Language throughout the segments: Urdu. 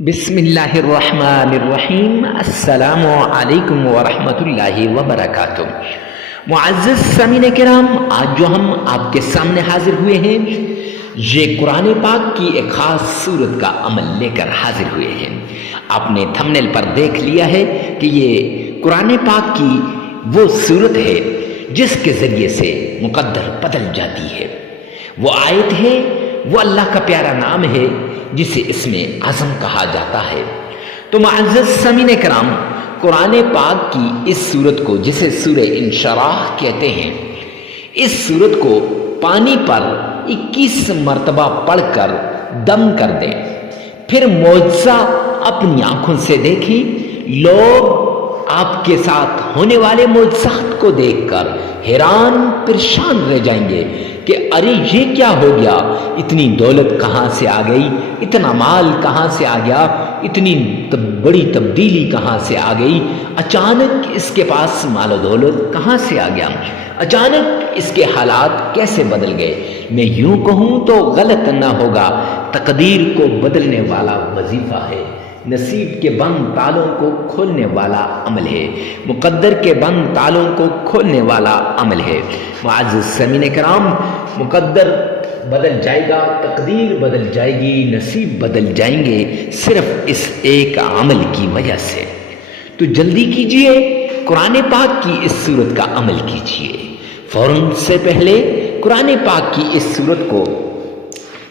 بسم اللہ الرحمن الرحیم۔ السلام علیکم ورحمۃ اللہ وبرکاتہ۔ معزز سامعین کرام، آج جو ہم آپ کے سامنے حاضر ہوئے ہیں یہ قرآن پاک کی ایک خاص صورت کا عمل لے کر حاضر ہوئے ہیں۔ آپ نے تھمبنیل پر دیکھ لیا ہے کہ یہ قرآن پاک کی وہ صورت ہے جس کے ذریعے سے مقدر بدل جاتی ہے۔ وہ آیت ہے، وہ اللہ کا پیارا نام ہے جسے اسم اعظم کہا جاتا ہے۔ تو معزز سامعین کرام، قرآن پاک کی اس صورت کو جسے سورہ انشراح کہتے ہیں، اس صورت کو پانی پر 21 مرتبہ پڑھ کر دم کر دیں، پھر معجزہ اپنی آنکھوں سے دیکھیں۔ لوگ آپ کے ساتھ ہونے والے معجزات کو دیکھ کر حیران پریشان رہ جائیں گے کہ ارے یہ کیا ہو گیا، اتنی دولت کہاں سے آ گئی، اتنا مال کہاں سے آ گیا، اتنی بڑی تبدیلی کہاں سے آ گئی، اچانک اس کے پاس مال و دولت کہاں سے آ گیا، اچانک اس کے حالات کیسے بدل گئے۔ میں یوں کہوں تو غلط نہ ہوگا، تقدیر کو بدلنے والا وظیفہ ہے، نصیب کے بند تالوں کو کھولنے والا عمل ہے، مقدر کے بند تالوں کو کھولنے والا عمل ہے۔ معزز سامعین کرام، مقدر بدل جائے گا، تقدیر بدل جائے گی، نصیب بدل جائیں گے صرف اس ایک عمل کی وجہ سے۔ تو جلدی کیجئے، قرآن پاک کی اس صورت کا عمل کیجئے۔ فوراً سے پہلے قرآن پاک کی اس صورت کو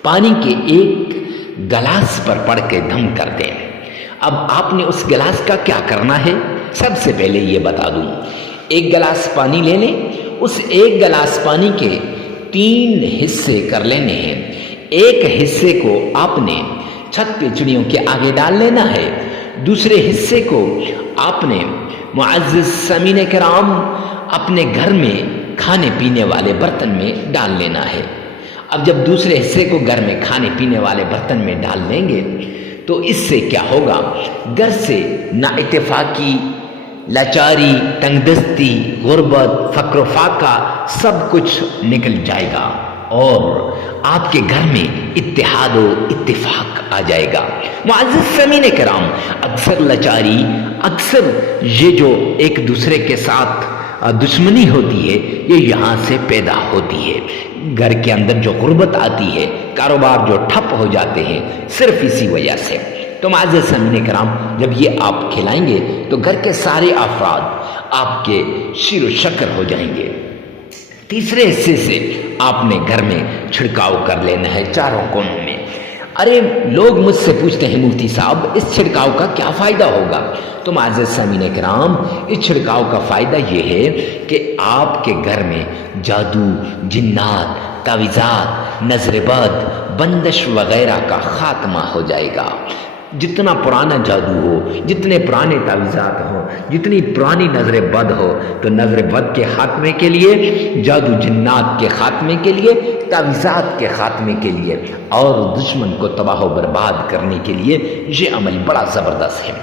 پانی کے ایک گلاس پر پڑھ کے دم کر دیں۔ اب آپ نے اس گلاس کا کیا کرنا ہے، سب سے پہلے یہ بتا دوں۔ ایک گلاس پانی لے لیں، اس ایک گلاس پانی کے 3 حصے کر لینے ہیں۔ ایک حصے کو آپ نے چھت پہ چڑیوں کے آگے ڈال لینا ہے، دوسرے حصے کو آپ نے معزز سامعین کرام اپنے گھر میں کھانے پینے والے برتن میں ڈال لینا ہے۔ اب جب دوسرے حصے کو گھر میں کھانے پینے والے برتن میں ڈال لیں گے تو اس سے کیا ہوگا، گھر سے نا اتفاقی، لاچاری، تنگ دستی، غربت، فقر و فاقہ سب کچھ نکل جائے گا اور آپ کے گھر میں اتحاد و اتفاق آ جائے گا۔ معزز سامعین کرام، اکثر لاچاری، اکثر یہ جو ایک دوسرے کے ساتھ دشمنی ہوتی ہے، یہ یہاں سے پیدا ہوتی ہے۔ گھر کے اندر جو غربت آتی ہے، کاروبار جو ٹھپ ہو جاتے ہیں، صرف اسی وجہ سے۔ تو معزز سامعین کرام، جب یہ آپ کھلائیں گے تو گھر کے سارے افراد آپ کے شیر و شکر ہو جائیں گے۔ تیسرے حصے سے آپ نے گھر میں چھڑکاؤ کر لینا ہے چاروں کونوں میں۔ ارے لوگ مجھ سے پوچھتے ہیں مفتی صاحب اس چھڑکاؤ کا کیا فائدہ ہوگا؟ تو معزز سامعین کرام، اس چھڑکاؤ کا فائدہ یہ ہے کہ آپ کے گھر میں جادو، جنات، تعویذات، نظر بد، بندش وغیرہ کا خاتمہ ہو جائے گا۔ جتنا پرانا جادو ہو، جتنے پرانے تعویذات ہوں، جتنی پرانی نظر بد ہو، تو نظر بد کے خاتمے کے لیے، جادو جنات کے خاتمے کے لیے، تعویذات کے خاتمے کے لیے اور دشمن کو تباہ و برباد کرنے کے لیے یہ عمل بڑا زبردست ہے۔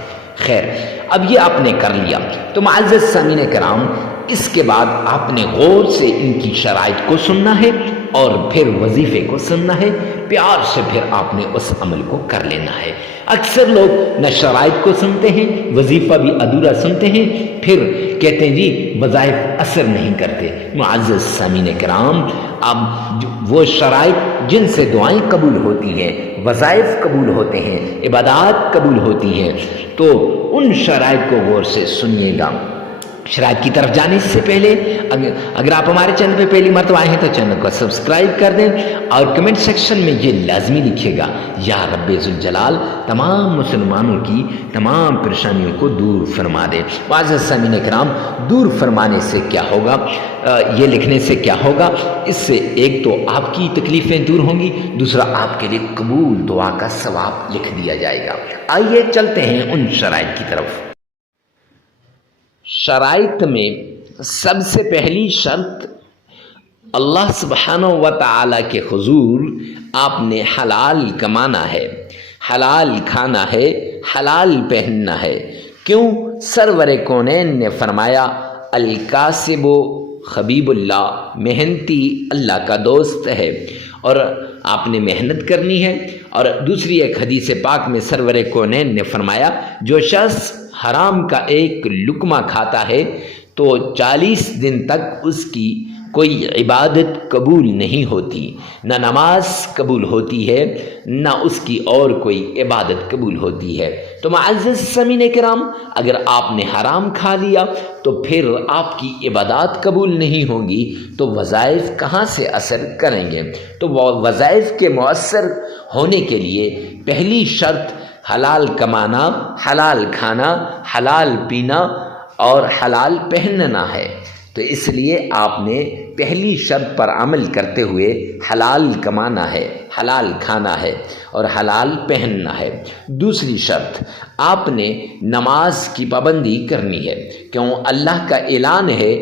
خیر، اب یہ آپ نے کر لیا تو معزز سامعین کرام، اس کے بعد آپ نے غور سے ان کی شرائط کو سننا ہے اور پھر وظیفے کو سننا ہے، پیار سے پھر آپ نے اس عمل کو کر لینا ہے۔ اکثر لوگ نہ شرائط کو سنتے ہیں، وظیفہ بھی ادھورا سنتے ہیں، پھر کہتے ہیں جی وظائف اثر نہیں کرتے۔ معزز سامعین کرام، اب وہ شرائط جن سے دعائیں قبول ہوتی ہیں، وظائف قبول ہوتے ہیں، عبادات قبول ہوتی ہیں، تو ان شرائط کو غور سے سنیے گا۔ شرائط کی طرف جانے سے پہلے اگر آپ ہمارے چینل پہ پہلی مرتبہ آئے ہیں تو چینل کو سبسکرائب کر دیں اور کمنٹ سیکشن میں یہ لازمی لکھیے گا، یا رب ذوالجلال تمام مسلمانوں کی تمام پریشانیوں کو دور فرما دے۔ معزز سامعین کرام، دور فرمانے سے کیا ہوگا، یہ لکھنے سے کیا ہوگا، اس سے ایک تو آپ کی تکلیفیں دور ہوں گی، دوسرا آپ کے لیے قبول دعا کا ثواب لکھ دیا جائے گا۔ آئیے چلتے ہیں ان شرائط کی طرف۔ شرائط میں سب سے پہلی شرط، اللہ سبحانہ و تعالی کے حضور آپ نے حلال کمانا ہے، حلال کھانا ہے، حلال پہننا ہے۔ کیوں؟ سرور کونین نے فرمایا الکاسب خبیب اللہ، محنتی اللہ کا دوست ہے، اور آپ نے محنت کرنی ہے۔ اور دوسری ایک حدیث پاک میں سرور کونین نے فرمایا جو شخص حرام کا ایک لقمہ کھاتا ہے تو 40 دن تک اس کی کوئی عبادت قبول نہیں ہوتی، نہ نماز قبول ہوتی ہے نہ اس کی اور کوئی عبادت قبول ہوتی ہے۔ تو معزز سامعین کرام، اگر آپ نے حرام کھا لیا تو پھر آپ کی عبادات قبول نہیں ہوں گی، تو وظائف کہاں سے اثر کریں گے؟ تو وہ وظائف کے مؤثر ہونے کے لیے پہلی شرط حلال کمانا، حلال کھانا، حلال پینا اور حلال پہننا ہے۔ تو اس لیے آپ نے پہلی شرط پر عمل کرتے ہوئے حلال کمانا ہے، حلال کھانا ہے اور حلال پہننا ہے۔ دوسری شرط آپ نے نماز کی پابندی کرنی ہے، کیوں اللہ کا اعلان ہے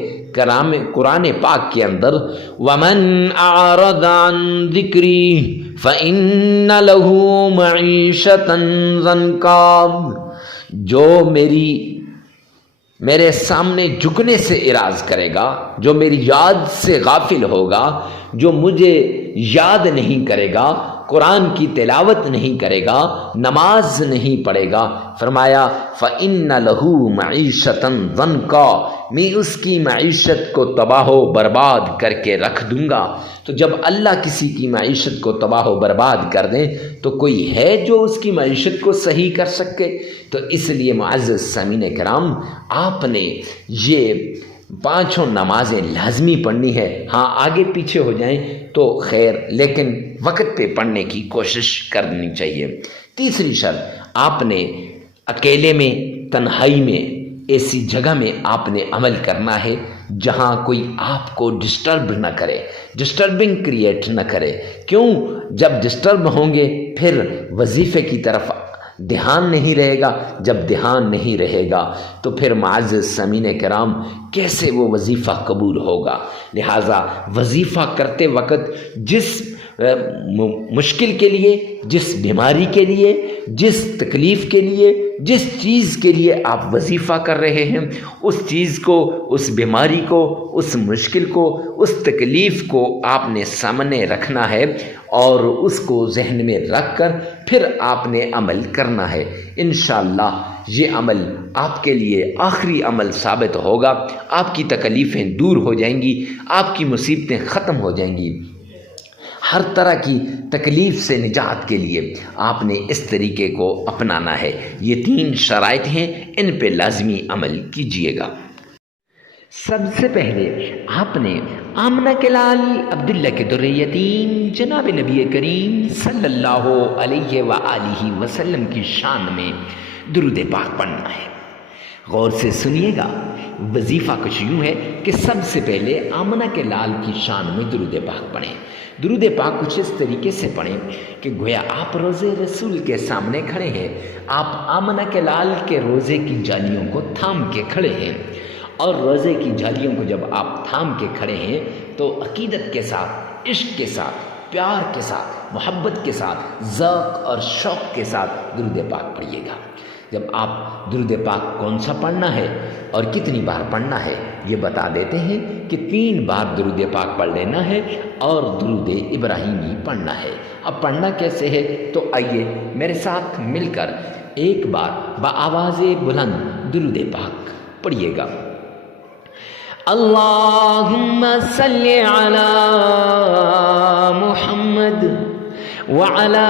قرآن پاک کے اندر وَمَنْ أَعْرَضَ عَنْ ذِكْرِي فَإِنَّ لَهُ مَعِيشَةً ضَنْكًا، جو میرے سامنے جھکنے سے اعراض کرے گا، جو میری یاد سے غافل ہوگا، جو مجھے یاد نہیں کرے گا، قرآن کی تلاوت نہیں کرے گا، نماز نہیں پڑھے گا، فرمایا فَإِنَّ لَهُ مَعِيشَةً ضَنْكًا، میں اس کی معیشت کو تباہ و برباد کر کے رکھ دوں گا۔ تو جب اللہ کسی کی معیشت کو تباہ و برباد کر دیں تو کوئی ہے جو اس کی معیشت کو صحیح کر سکے؟ تو اس لیے معزز سامعین کرام، آپ نے یہ 5 نمازیں لازمی پڑھنی ہے۔ ہاں آگے پیچھے ہو جائیں تو خیر، لیکن وقت پہ پڑھنے کی کوشش کرنی چاہیے۔ تیسری شرط، آپ نے اکیلے میں، تنہائی میں، ایسی جگہ میں آپ نے عمل کرنا ہے جہاں کوئی آپ کو ڈسٹرب نہ کرے، ڈسٹربنگ کریٹ نہ کرے۔ کیوں؟ جب ڈسٹرب ہوں گے پھر وظیفے کی طرف دھیان نہیں رہے گا، جب دھیان نہیں رہے گا تو پھر معزز سامعین کرام کیسے وہ وظیفہ قبول ہوگا؟ لہٰذا وظیفہ کرتے وقت جس مشکل کے لیے، جس بیماری کے لیے، جس تکلیف کے لیے، جس چیز کے لیے آپ وظیفہ کر رہے ہیں، اس چیز کو، اس بیماری کو، اس مشکل کو، اس تکلیف کو آپ نے سامنے رکھنا ہے اور اس کو ذہن میں رکھ کر پھر آپ نے عمل کرنا ہے۔ انشاءاللہ یہ عمل آپ کے لیے آخری عمل ثابت ہوگا، آپ کی تکلیفیں دور ہو جائیں گی، آپ کی مصیبتیں ختم ہو جائیں گی۔ ہر طرح کی تکلیف سے نجات کے لیے آپ نے اس طریقے کو اپنانا ہے۔ یہ 3 شرائط ہیں، ان پہ لازمی عمل کیجیے گا۔ سب سے پہلے آپ نے آمنہ کے لال عبداللہ کے در یتیم جناب نبی کریم صلی اللہ علیہ وآلہ وسلم کی شان میں درود پاک پڑھنا ہے۔ غور سے سنیے گا، وظیفہ کچھ یوں ہے کہ سب سے پہلے آمنہ کے لال کی شان میں درود پاک پڑھیں۔ درود پاک کچھ اس طریقے سے پڑھیں کہ گویا آپ روزے رسول کے سامنے کھڑے ہیں، آپ آمنہ کے لال کے روزے کی جالیوں کو تھام کے کھڑے ہیں، اور روزے کی جالیوں کو جب آپ تھام کے کھڑے ہیں تو عقیدت کے ساتھ، عشق کے ساتھ، پیار کے ساتھ، محبت کے ساتھ، ذوق اور شوق کے ساتھ درود پاک پڑھیے گا۔ جب آپ درود پاک کون سا پڑھنا ہے اور کتنی بار پڑھنا ہے یہ بتا دیتے ہیں کہ 3 بار درود پاک پڑھ لینا ہے اور درود ابراہیمی پڑھنا ہے۔ اب پڑھنا کیسے ہے؟ تو آئیے میرے ساتھ مل کر ایک بار بآواز بلند درود پاک پڑھیے گا۔ اللہم صلی علی محمد وعلی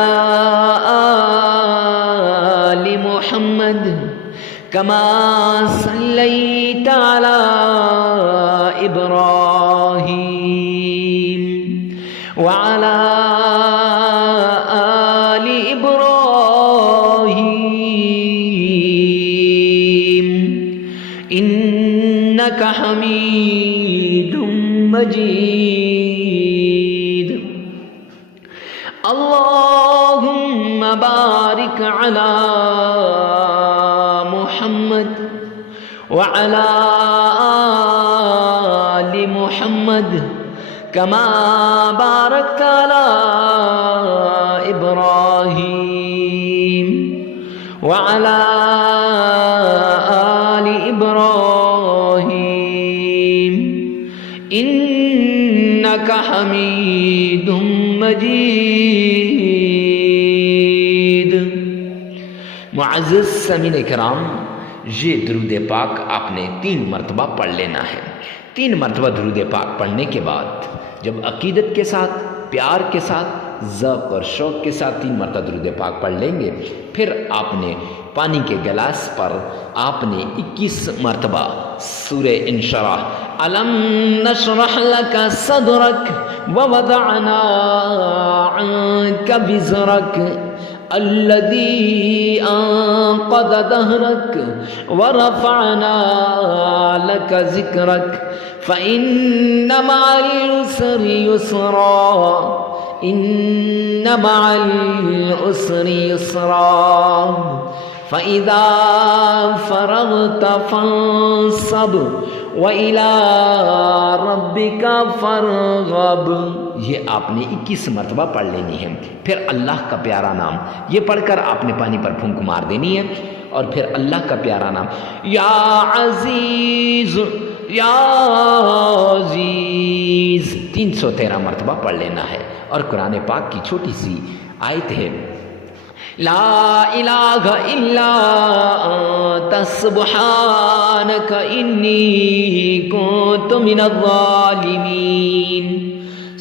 آل محمد کما صلیت علی ابراہیم وعلی آل ابراہیم انک حمید مجید۔ اللہم بارک علی محمد وعلی آل محمد کما بارکت علی ابراہیم وعلی آل ابراہیم انک حمید مجید۔ معزز سامعین کرام، یہ درود پاک آپ نے 3 مرتبہ پڑھ لینا ہے۔ 3 مرتبہ درود پاک پڑھنے کے بعد جب عقیدت کے ساتھ، پیار کے ساتھ، ذوق اور شوق کے ساتھ 3 مرتبہ درود پاک پڑھ لیں گے، پھر آپ نے پانی کے گلاس پر آپ نے 21 مرتبہ سورہ انشراح، الم نشرح لک صدرک ووضعنا عنک وزرک الذی انقض ظہرک ورفعنا لک ذکرک فإن مع العسر یسرا ان مع العسر یسرا فإذا فرغت فانصب وإلى ربك فارغب۔ یہ آپ نے 21 مرتبہ پڑھ لینی ہے۔ پھر اللہ کا پیارا نام یہ پڑھ کر آپ نے پانی پر پھونک مار دینی ہے، اور پھر اللہ کا پیارا نام یا عزیز یا عزیز 313 مرتبہ پڑھ لینا ہے۔ اور قرآن پاک کی چھوٹی سی آیت ہے، لا الہ الا انت سبحانک انی کنت من الظالمین،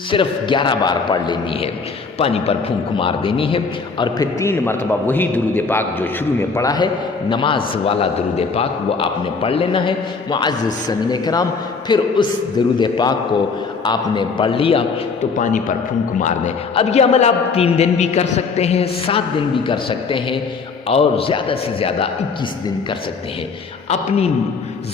صرف 11 بار پڑھ لینی ہے، پانی پر پھونک مار دینی ہے، اور پھر 3 مرتبہ وہی درود پاک جو شروع میں پڑھا ہے، نماز والا درود پاک، وہ آپ نے پڑھ لینا ہے۔ معزز سامعین کرام، پھر اس درود پاک کو آپ نے پڑھ لیا تو پانی پر پھونک مار دیں۔ اب یہ عمل آپ 3 دن بھی کر سکتے ہیں، 7 دن بھی کر سکتے ہیں، اور زیادہ سے زیادہ 21 دن کر سکتے ہیں۔ اپنی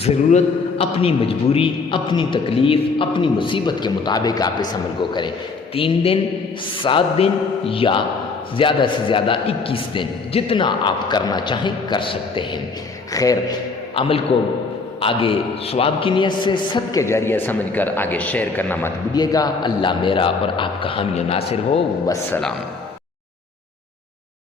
ضرورت، اپنی مجبوری، اپنی تکلیف، اپنی مصیبت کے مطابق آپ اس عمل کو کریں۔ 3 دن، 7 دن، یا زیادہ سے زیادہ 21 دن، جتنا آپ کرنا چاہیں کر سکتے ہیں۔ خیر، عمل کو آگے ثواب کی نیت سے صدقہ جاریہ سمجھ کر آگے شیئر کرنا مت بھولیے گا۔ اللہ میرا اور آپ کا حامی و ناصر ہو۔ والسلام۔